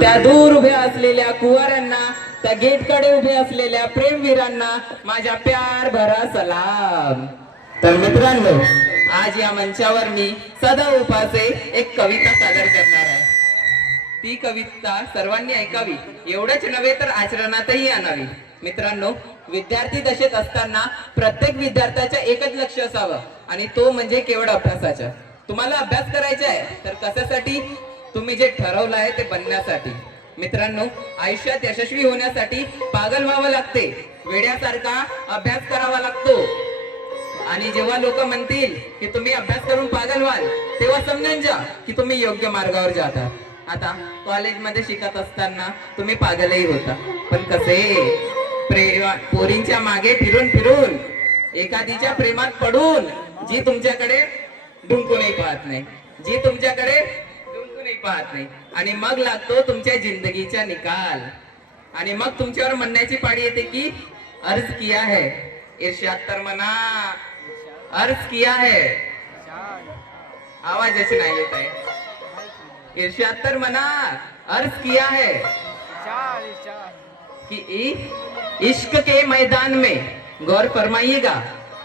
त्या दूर उभ्या असलेल्या कुवारांना, त्या गेटकडे उभे असलेल्या प्रेमवीरांना माझ्या प्यार भरा सलाम. तर मित्रांनो, आज या मंचावर मी सदा उपासे एक कविता सादर करणार आहे. ती कविता सर्वांनी ऐकावी, एवढंच नव्हे तर आचरणातही आणावी. मित्रांनो, विद्यार्थी दशेत असताना प्रत्येक विद्यार्थ्याचं एकच लक्ष असावं, आणि तो म्हणजे केवळ अभ्यासाचं. तुम्हाला अभ्यास करायचा आहे तर कशासाठी? तुम्ही जे ठरवलं आहे ते बनण्यासाठी. मित्रांनो, आयुष्यात यशस्वी होण्यासाठी पागल व्हावं लागते, वेड्यासारखा अभ्यास करावा लागतो. आणि जेव्हा लोक म्हणतील की तुम्ही अभ्यास करून पागल व्हाल, तेव्हा समजून जा की तुम्ही योग्य मार्गावर जाता. आता कॉलेजमध्ये शिकत असताना तुम्ही पागलही होता, पण कसे? पोरींच्या मागे फिरून फिरून, एखादीच्या प्रेमात पडून, जी तुमच्याकडे डुंकूनही पाहत नाही, जी तुमच्याकडे डुंकूनही पाहत नाही. आणि मग लागतो तुमच्या जिंदगीचा निकाल, आणि मग तुमच्यावर म्हणण्याची पाळी येते की अर्ज किया है. इर्शाद तर म्हणा, अर्ज किया है. आवाजच नाही येत आहे. इर्शाद तर म्हणा, अर्ज किया है कि इश्क के मैदान में, गौर फरमाइएगा,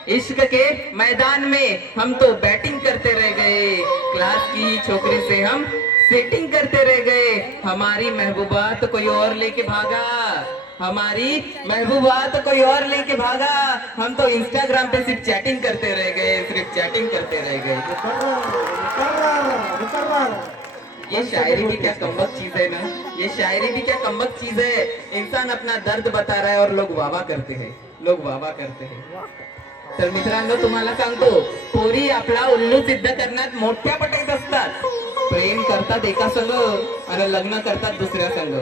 इश्क के मैदान में हम तो बैटिंग करते रह गए, क्लास की छोकरी से हम सेटिंग करते रह गए. हमारी महबूबा तो कोई और लेके भागा, हमारी महबूबा तो कोई और लेके भागा. हम तो इंस्टाग्राम पे सिर्फ चैटिंग करते रह गए, सिर्फ चैटिंग करते रह गए. ये शायरी भी क्या कमबख्त चीज है ना, ये शायरी भी क्या कमबख्त चीज है. इंसान अपना दर्द बता रहा है और लोग वाह करते हैं, लोग वाह करते हैं. तर मित्रांनो, तुम्हाला सांगतो, पोरी आपला उल्लू सिद्ध करण्यात मोठ्या पटीत असतात. प्रेम करतात एका संग आणि लग्न करतात दुसऱ्या संग.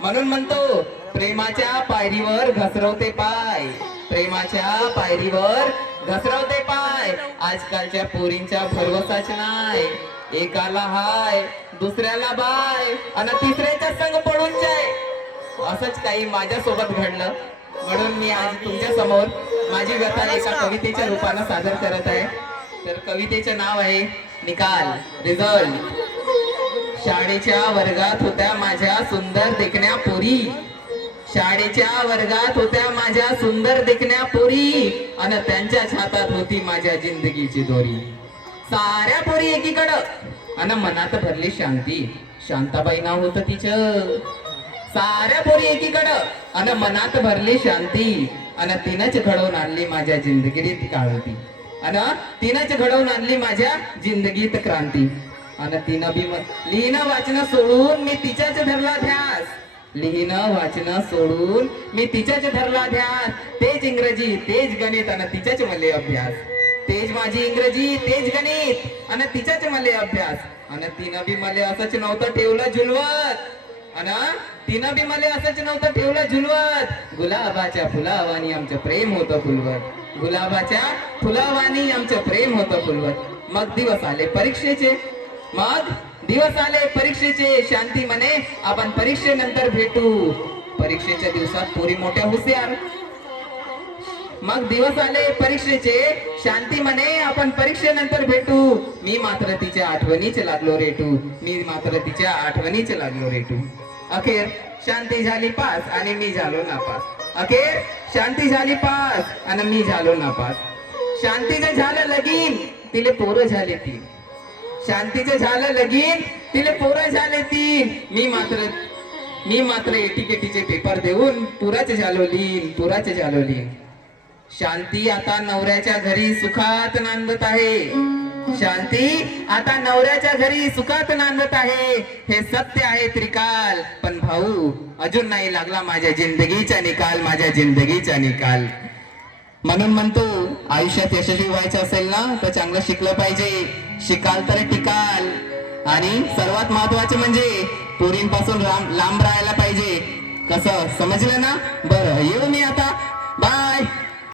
म्हणून म्हणतो, प्रेमाच्या पायरीवर घसरवते पाय, प्रेमाच्या पायरीवर घसरवते पाय. आजकालच्या पोरींच्या भरवसाच नाही, एकाला हाय, दुसऱ्याला बाय, आणि तिसऱ्याच्या संग पडून जाय. असंच काही माझ्या सोबत घडलं, म्हणून मी आज तुमच्या समोर माझी व्यथा एका कवितेच्या रूपाने सादर करत आहे. तर कवितेचे नाव आहे निकाल, रिझल्ट. शाळेच्या वर्गात होत्या माझ्या सुंदर देखण्या पोरी, शाळेच्या वर्गात होत्या माझ्या सुंदर देखण्या पोरी, आणि त्यांच्याच हातात होती माझ्या जिंदगीची दोरी. साऱ्या पोरी एकीकडं आणि मनात भरली शांती, शांताबाई नाव होतं तिचं. साऱ्या पोरी एकीकडं आणि मनात भरली शांती, आणि तिनंच घडवून आणली माझ्या जिंदगीत क्रांती, आणि तिनंच घडवून आणली माझ्या जिंदगीत क्रांती. आणि तिनं बी लिहिणं वाचणं सोडून मी तिच्याच धरला ध्यास, लिहिणं वाचणं सोडून मी तिच्याच धरला ध्यास. तेच इंग्रजी, तेच गणित, आणि तिच्याच मले अभ्यास. तेज माझी इंग्रजी, तेज गणित, आणि तिच्याच मले अभ्यास. आणि तिनं बी मले असंच नव्हतं ठेवलं झुलवत, आणि तिनं बी मले असंच नव्हतं ठेवलं झुलवत. गुलाबाच्या फुलावानी आमचं प्रेम होतं फुलवत, गुलाबाच्या फुलावानी आमचं प्रेम होतं फुलवत. मग दिवस आले परीक्षेचे, मग दिवस आले परीक्षेचे. शांती म्हणे आपण परीक्षेनंतर भेटू, परीक्षेच्या दिवसात पोरी मोठ्या हुशार. मग दिवस आले परीक्षेचे, शांती म्हणे आपण परीक्षेनंतर भेटू. मी मात्र तिच्या आठवणीच लागलो रेटू, मी मात्र तिच्या आठवणीच लागलो रेटू. अखेर शांती झाली पास आणि मी झालो नापास, अखेर शांती झाली पास आणि मी झालो नापास. शांतीचं झालं लगीन, तिले पोरं झाले तीन, शांतीचं झालं लगीन, तिले पोरं झाले तीन. मी मात्र एटीकेटीचे पेपर देऊन पुराच झालो लीन, पुराच झालो लीन. शांती आता नवऱ्याच्या घरी सुखात नांदत आहे, शांती आता नवऱ्याच्या घरी सुखात नांदत आहे. हे सत्य आहे त्रिकाल, पण भाऊ अजून नाही लागला माझ्या जिंदगीचा निकाल, माझ्या जिंदगीचा निकाल. म्हणून म्हणतो, आयुष्यात यशस्वी व्हायचं असेल ना तर चांगलं शिकलं पाहिजे, शिकाल तर टिकाल. आणि सर्वात महत्वाचे म्हणजे पोरींपासून लांब राहायला पाहिजे. कसं समजलं ना? बरं, येऊ मी आता.